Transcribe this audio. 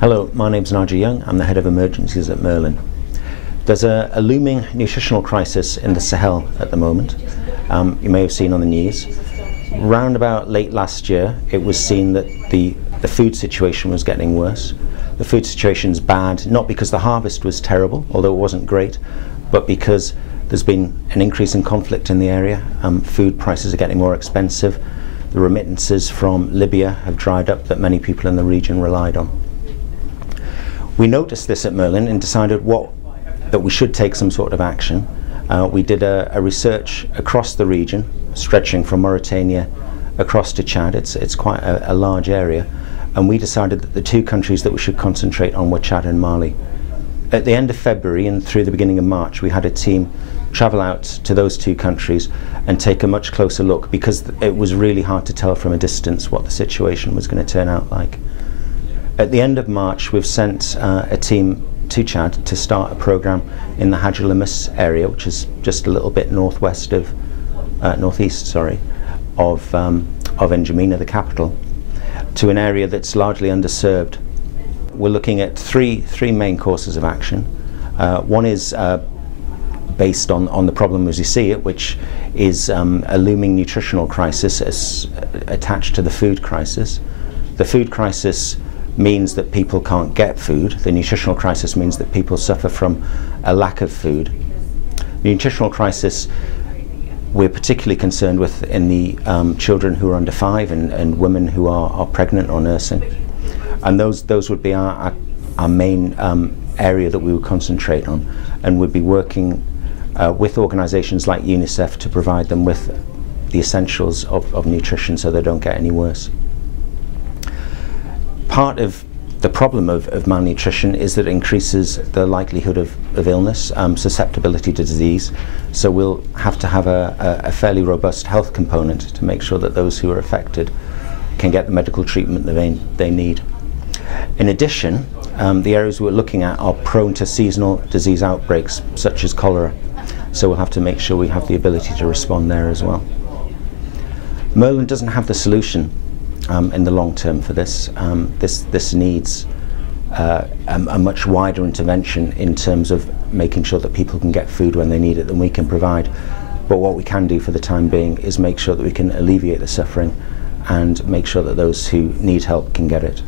Hello, my name's Nigel. I'm the head of Emergencies at Merlin. There's a looming nutritional crisis in the Sahel at the moment. You may have seen on the news. Round about late last year, it was seen that the food situation was getting worse. The food situation's bad, not because the harvest was terrible, although it wasn't great, but because there's been an increase in conflict in the area. Food prices are getting more expensive. The remittances from Libya have dried up that many people in the region relied on. We noticed this at Merlin and decided that we should take some sort of action. We did a research across the region, stretching from Mauritania across to Chad. It's quite a large area, and we decided that the two countries that we should concentrate on were Chad and Mali. At the end of February and through the beginning of March, we had a team travel out to those two countries and take a much closer look, because it was really hard to tell from a distance what the situation was going to turn out like. At the end of March, we've sent a team to Chad to start a program in the Hajj area, which is just a little bit northeast of N'Djamena, the capital, to an area that's largely underserved. We're looking at three main courses of action. One is based on the problem as you see it, which is a looming nutritional crisis attached to the food crisis. The food crisis means that people can't get food. The nutritional crisis means that people suffer from a lack of food. The nutritional crisis we're particularly concerned with in the children who are under 5 and women who are pregnant or nursing. And those would be our main area that we would concentrate on, and we'd be working with organisations like UNICEF to provide them with the essentials of nutrition so they don't get any worse. Part of the problem of malnutrition is that it increases the likelihood of illness, susceptibility to disease. So we'll have to have a fairly robust health component to make sure that those who are affected can get the medical treatment that they need. In addition, the areas we're looking at are prone to seasonal disease outbreaks, such as cholera. So we'll have to make sure we have the ability to respond there as well. Merlin doesn't have the solution in the long term for this. This needs a much wider intervention in terms of making sure that people can get food when they need it than we can provide. But what we can do for the time being is make sure that we can alleviate the suffering and make sure that those who need help can get it.